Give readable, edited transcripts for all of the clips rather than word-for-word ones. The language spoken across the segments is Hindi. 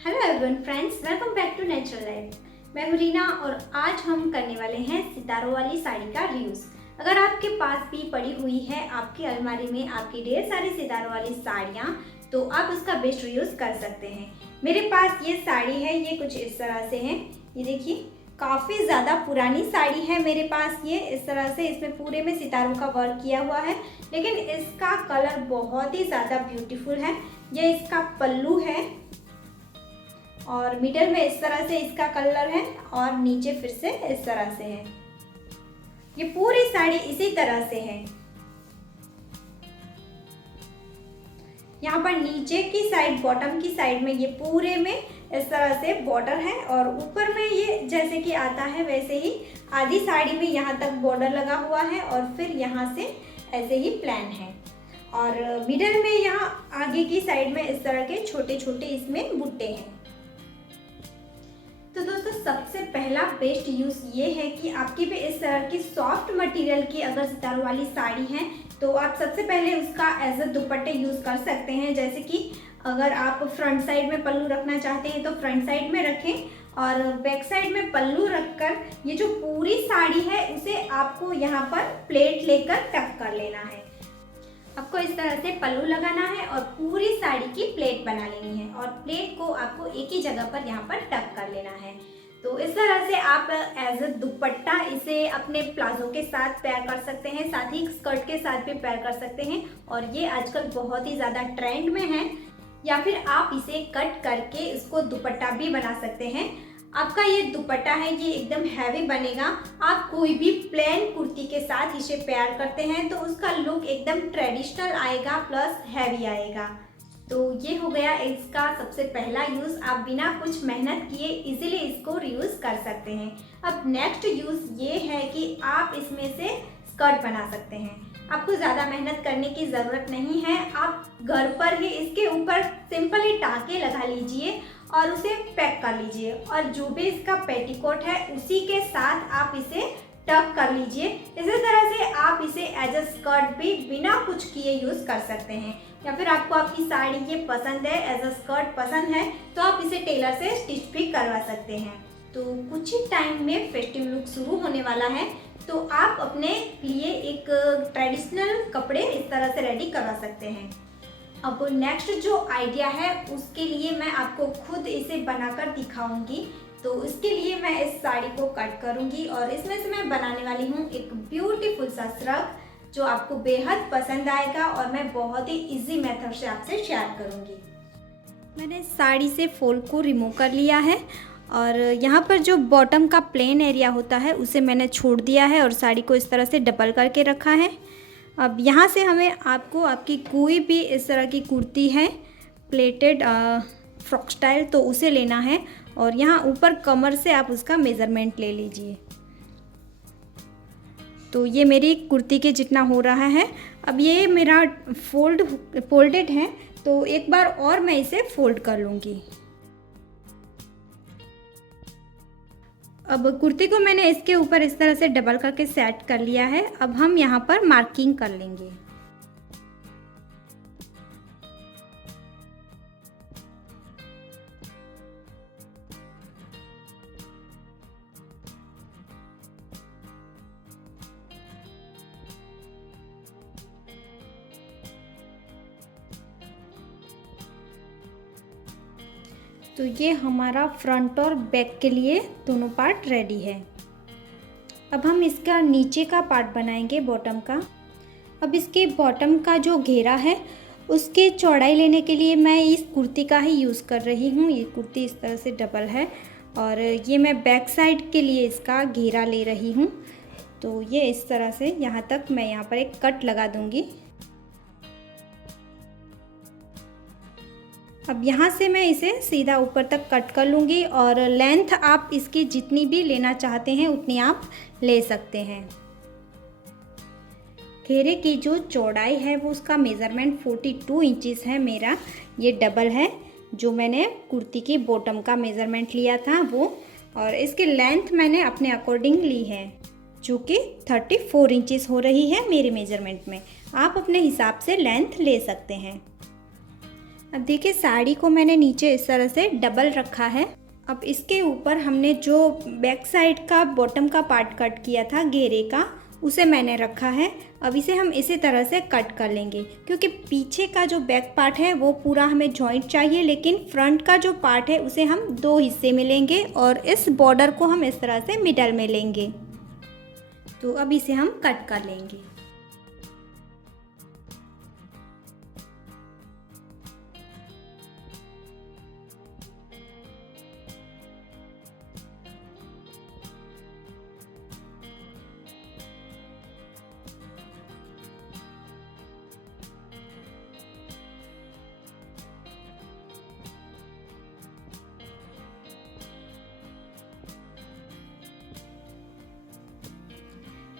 Hello everyone friends, welcome back to natural life. मैं हूं रीना और आज हम करने वाले हैं सितारों वाली साड़ी का रियूज। अगर आपके पास भी पड़ी हुई है आपकी अलमारी में आपकी ढेर सारी सितारों वाली साड़ियां, तो आप उसका बेस्ट रियूज कर सकते हैं। मेरे पास ये साड़ी है, ये कुछ इस तरह से है। ये देखिए, काफ़ी ज़्यादा पुरानी साड़ी है मेरे पास। ये इस तरह से इसमें पूरे में सितारों का वर्क किया हुआ है, लेकिन इसका कलर बहुत ही ज़्यादा ब्यूटीफुल है। ये इसका पल्लू है और मिडल में इस तरह से इसका कलर है और नीचे फिर से इस तरह से है। ये पूरी साड़ी इसी तरह से है। यहाँ पर नीचे की साइड, बॉटम की साइड में ये पूरे में इस तरह से बॉर्डर है और ऊपर में ये जैसे कि आता है वैसे ही आधी साड़ी में यहाँ तक बॉर्डर लगा हुआ है और फिर यहाँ से ऐसे ही प्लेन है। और मिडल में यहाँ आगे की साइड में इस तरह के छोटे छोटे इसमें बुट्टे हैं। तो दोस्तों, सबसे पहला बेस्ट यूज़ ये है कि आपकी भी इस तरह की सॉफ्ट मटेरियल की अगर सितारों वाली साड़ी है तो आप सबसे पहले उसका एज अ दुपट्टे यूज़ कर सकते हैं। जैसे कि अगर आप फ्रंट साइड में पल्लू रखना चाहते हैं तो फ्रंट साइड में रखें और बैक साइड में पल्लू रखकर ये जो पूरी साड़ी है उसे आपको यहाँ पर प्लेट लेकर टक कर लेना है। आपको इस तरह से पल्लू लगाना है और पूरी साड़ी की प्लेट बना लेनी है और प्लेट को आपको एक ही जगह पर यहाँ पर टक कर लेना है। तो इस तरह से आप एज अ दुपट्टा इसे अपने प्लाजो के साथ पेयर कर सकते हैं, साथ ही स्कर्ट के साथ भी पेयर कर सकते हैं और ये आजकल बहुत ही ज़्यादा ट्रेंड में है। या फिर आप इसे कट करके इसको दुपट्टा भी बना सकते हैं। आपका ये दुपट्टा है, ये एकदम हैवी बनेगा। आप कोई भी प्लेन कुर्ती के साथ इसे पेयर करते हैं तो उसका लुक एकदम ट्रेडिशनल आएगा प्लस हैवी आएगा। तो ये हो गया इसका सबसे पहला यूज़। आप बिना कुछ मेहनत किए इजीली इसको रीयूज़ कर सकते हैं। अब नेक्स्ट यूज़ ये है कि आप इसमें से स्कर्ट बना सकते हैं। आपको ज़्यादा मेहनत करने की ज़रूरत नहीं है। आप घर पर ही इसके ऊपर सिंपली टाँके लगा लीजिए और उसे पैक कर लीजिए और जो भी इसका पेटीकोट है उसी के साथ आप इसे टक कर लीजिए। इसी तरह से आप इसे एज अ स्कर्ट भी बिना कुछ किए यूज़ कर सकते हैं। या फिर आपको आपकी साड़ी ये पसंद है, एज अ स्कर्ट पसंद है, तो आप इसे टेलर से स्टिच भी करवा सकते हैं। तो कुछ ही टाइम में फेस्टिव लुक शुरू होने वाला है, तो आप अपने लिए एक ट्रेडिशनल कपड़े इस तरह से रेडी करवा सकते हैं। अब नेक्स्ट जो आइडिया है उसके लिए मैं आपको खुद इसे बनाकर दिखाऊंगी। तो इसके लिए मैं इस साड़ी को कट करूंगी और इसमें से मैं बनाने वाली हूँ एक ब्यूटीफुल सा श्रग जो आपको बेहद पसंद आएगा और मैं बहुत ही इजी मेथड से आपसे शेयर करूंगी। मैंने साड़ी से फॉल को रिमूव कर लिया है और यहाँ पर जो बॉटम का प्लेन एरिया होता है उसे मैंने छोड़ दिया है और साड़ी को इस तरह से डबल करके रखा है। अब यहाँ से हमें आपको आपकी कोई भी इस तरह की कुर्ती है प्लेटेड फ्रॉक स्टाइल, तो उसे लेना है और यहाँ ऊपर कमर से आप उसका मेज़रमेंट ले लीजिए। तो ये मेरी कुर्ती के जितना हो रहा है। अब ये मेरा फोल्डेड है, तो एक बार और मैं इसे फोल्ड कर लूँगी। अब कुर्ती को मैंने इसके ऊपर इस तरह से डबल करके सेट कर लिया है। अब हम यहाँ पर मार्किंग कर लेंगे। तो ये हमारा फ्रंट और बैक के लिए दोनों पार्ट रेडी है। अब हम इसका नीचे का पार्ट बनाएंगे, बॉटम का। अब इसके बॉटम का जो घेरा है उसके चौड़ाई लेने के लिए मैं इस कुर्ती का ही यूज़ कर रही हूँ। ये कुर्ती इस तरह से डबल है और ये मैं बैक साइड के लिए इसका घेरा ले रही हूँ। तो ये इस तरह से यहाँ तक मैं यहाँ पर एक कट लगा दूँगी। अब यहाँ से मैं इसे सीधा ऊपर तक कट कर लूँगी और लेंथ आप इसकी जितनी भी लेना चाहते हैं उतनी आप ले सकते हैं। घेरे की जो चौड़ाई है वो उसका मेज़रमेंट 42 इंचेस है मेरा। ये डबल है जो मैंने कुर्ती की बॉटम का मेज़रमेंट लिया था वो, और इसकी लेंथ मैंने अपने अकॉर्डिंग ली है जो कि 34 इंचेस हो रही है मेरे मेज़रमेंट में। आप अपने हिसाब से लेंथ ले सकते हैं। अब देखिए साड़ी को मैंने नीचे इस तरह से डबल रखा है। अब इसके ऊपर हमने जो बैक साइड का बॉटम का पार्ट कट किया था घेरे का, उसे मैंने रखा है। अब इसे हम इसी तरह से कट कर लेंगे, क्योंकि पीछे का जो बैक पार्ट है वो पूरा हमें जॉइंट चाहिए, लेकिन फ्रंट का जो पार्ट है उसे हम 2 हिस्से में लेंगे और इस बॉर्डर को हम इस तरह से मिडल में लेंगे। तो अब इसे हम कट कर लेंगे।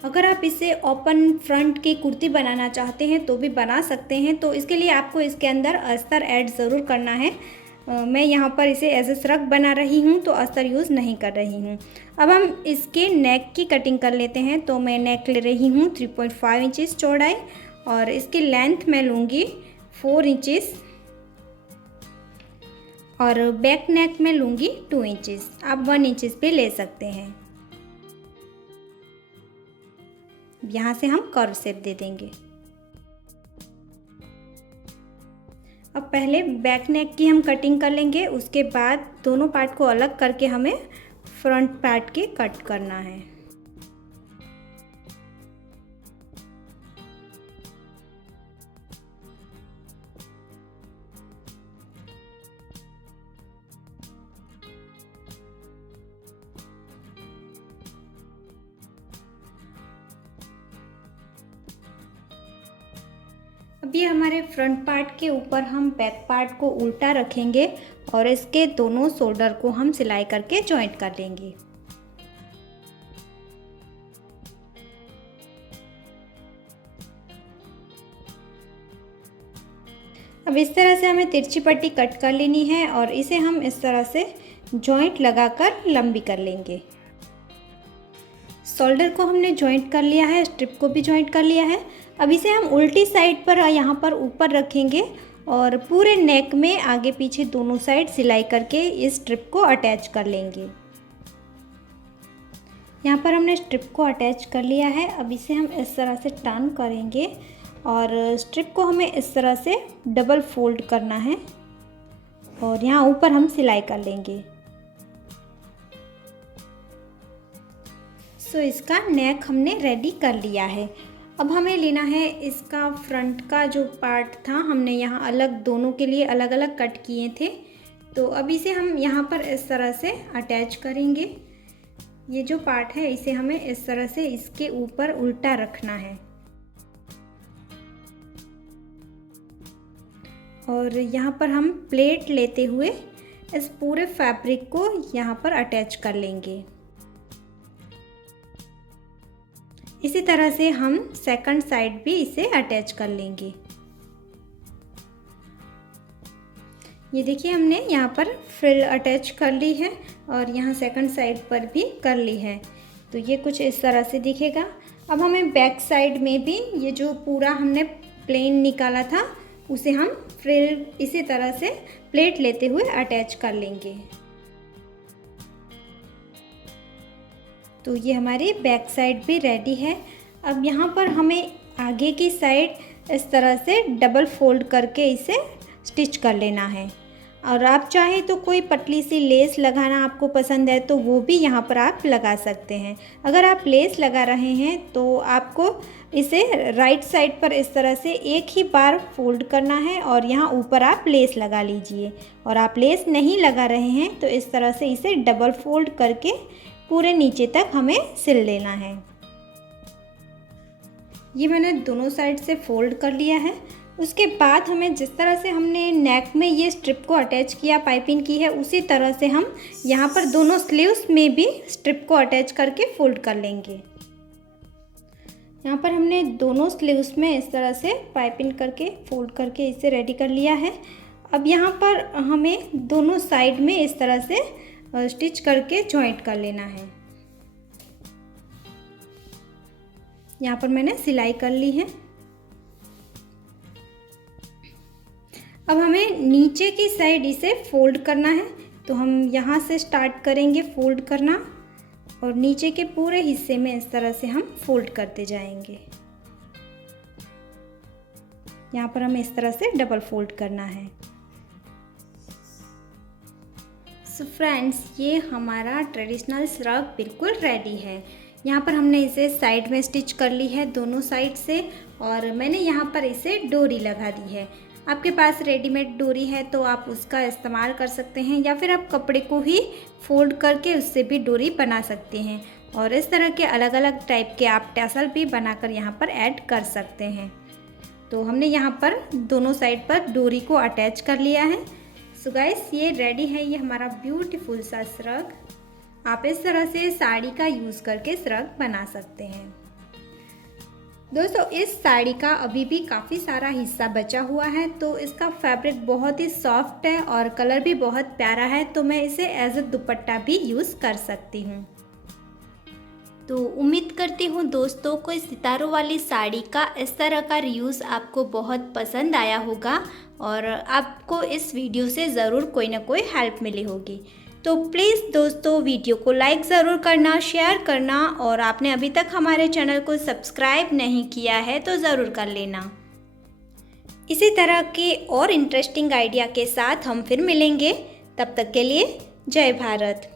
अगर आप इसे ओपन फ्रंट की कुर्ती बनाना चाहते हैं तो भी बना सकते हैं। तो इसके लिए आपको इसके अंदर अस्तर ऐड ज़रूर करना है। मैं यहाँ पर इसे एज ए श्रग बना रही हूँ, तो अस्तर यूज़ नहीं कर रही हूँ। अब हम इसके नेक की कटिंग कर लेते हैं। तो मैं नेक ले रही हूँ 3.5 इंचज़ चौड़ाई, और इसकी लेंथ मैं लूँगी 4 इंचज़, और बैक नेक में लूँगी 2 इंचज़। आप 1 इंचज़ भी ले सकते हैं। यहाँ से हम कर्व शेप दे देंगे। अब पहले बैक नेक की हम कटिंग कर लेंगे, उसके बाद दोनों पार्ट को अलग करके हमें फ्रंट पार्ट की कट करना है। अब ये हमारे फ्रंट पार्ट के ऊपर हम बैक पार्ट को उल्टा रखेंगे और इसके दोनों शोल्डर को हम सिलाई करके जॉइंट कर लेंगे। अब इस तरह से हमें तिरछी पट्टी कट कर लेनी है और इसे हम इस तरह से जॉइंट लगाकर लंबी कर लेंगे। शोल्डर को हमने जॉइंट कर लिया है, स्ट्रिप को भी जॉइंट कर लिया है। अब इसे हम उल्टी साइड पर यहाँ पर ऊपर रखेंगे और पूरे नेक में आगे पीछे दोनों साइड सिलाई करके इस स्ट्रिप को अटैच कर लेंगे। यहाँ पर हमने स्ट्रिप को अटैच कर लिया है। अब इसे हम इस तरह से टर्न करेंगे और स्ट्रिप को हमें इस तरह से डबल फोल्ड करना है और यहाँ ऊपर हम सिलाई कर लेंगे। सो इसका नेक हमने रेडी कर लिया है। अब हमें लेना है इसका फ्रंट का जो पार्ट था, हमने यहाँ अलग दोनों के लिए अलग अलग कट किए थे। तो अब इसे हम यहाँ पर इस तरह से अटैच करेंगे। ये जो पार्ट है इसे हमें इस तरह से इसके ऊपर उल्टा रखना है और यहाँ पर हम प्लेट लेते हुए इस पूरे फैब्रिक को यहाँ पर अटैच कर लेंगे। इसी तरह से हम सेकंड साइड भी इसे अटैच कर लेंगे। ये देखिए हमने यहाँ पर फ्रिल अटैच कर ली है और यहाँ सेकंड साइड पर भी कर ली है। तो ये कुछ इस तरह से दिखेगा। अब हमें बैक साइड में भी ये जो पूरा हमने प्लेन निकाला था उसे हम फ्रिल इसी तरह से प्लेट लेते हुए अटैच कर लेंगे। तो ये हमारी बैक साइड भी रेडी है। अब यहाँ पर हमें आगे की साइड इस तरह से डबल फोल्ड करके इसे स्टिच कर लेना है। और आप चाहे तो कोई पतली सी लेस लगाना आपको पसंद है तो वो भी यहाँ पर आप लगा सकते हैं। अगर आप लेस लगा रहे हैं तो आपको इसे राइट साइड पर इस तरह से एक ही बार फोल्ड करना है और यहाँ ऊपर आप लेस लगा लीजिए। और आप लेस नहीं लगा रहे हैं तो इस तरह से इसे डबल फोल्ड करके पूरे नीचे तक हमें सिल लेना है। ये मैंने दोनों साइड से फोल्ड कर लिया है। उसके बाद हमें जिस तरह से हमने नेक में ये स्ट्रिप को अटैच किया, पाइपिंग की है, उसी तरह से हम यहाँ पर दोनों स्लीव्स में भी स्ट्रिप को अटैच करके फोल्ड कर लेंगे। यहाँ पर हमने दोनों स्लीव्स में इस तरह से पाइपिंग करके फोल्ड करके इसे रेडी कर लिया है। अब यहाँ पर हमें दोनों साइड में इस तरह से स्टिच करके जॉइंट कर लेना है। यहाँ पर मैंने सिलाई कर ली है। अब हमें नीचे की साइड इसे फोल्ड करना है, तो हम यहाँ से स्टार्ट करेंगे फोल्ड करना और नीचे के पूरे हिस्से में इस तरह से हम फोल्ड करते जाएंगे। यहाँ पर हमें इस तरह से डबल फोल्ड करना है। सो फ्रेंड्स, ये हमारा ट्रेडिशनल श्रग बिल्कुल रेडी है। यहाँ पर हमने इसे साइड में स्टिच कर ली है दोनों साइड से, और मैंने यहाँ पर इसे डोरी लगा दी है। आपके पास रेडीमेड डोरी है तो आप उसका इस्तेमाल कर सकते हैं, या फिर आप कपड़े को ही फोल्ड करके उससे भी डोरी बना सकते हैं। और इस तरह के अलग अलग टाइप के आप टैसल भी बनाकर यहाँ पर ऐड कर सकते हैं। तो हमने यहाँ पर दोनों साइड पर डोरी को अटैच कर लिया है। सो गाइस, ये रेडी है, ये हमारा ब्यूटीफुल सा श्रग। आप इस तरह से साड़ी का यूज़ करके श्रग बना सकते हैं। दोस्तों, इस साड़ी का अभी भी काफ़ी सारा हिस्सा बचा हुआ है, तो इसका फैब्रिक बहुत ही सॉफ्ट है और कलर भी बहुत प्यारा है, तो मैं इसे एज अ दुपट्टा भी यूज़ कर सकती हूँ। तो उम्मीद करती हूँ दोस्तों को इस सितारों वाली साड़ी का इस तरह का रियूज़ आपको बहुत पसंद आया होगा और आपको इस वीडियो से ज़रूर कोई ना कोई हेल्प मिली होगी। तो प्लीज़ दोस्तों, वीडियो को लाइक ज़रूर करना, शेयर करना, और आपने अभी तक हमारे चैनल को सब्सक्राइब नहीं किया है तो ज़रूर कर लेना। इसी तरह के और इंटरेस्टिंग आइडिया के साथ हम फिर मिलेंगे। तब तक के लिए जय भारत।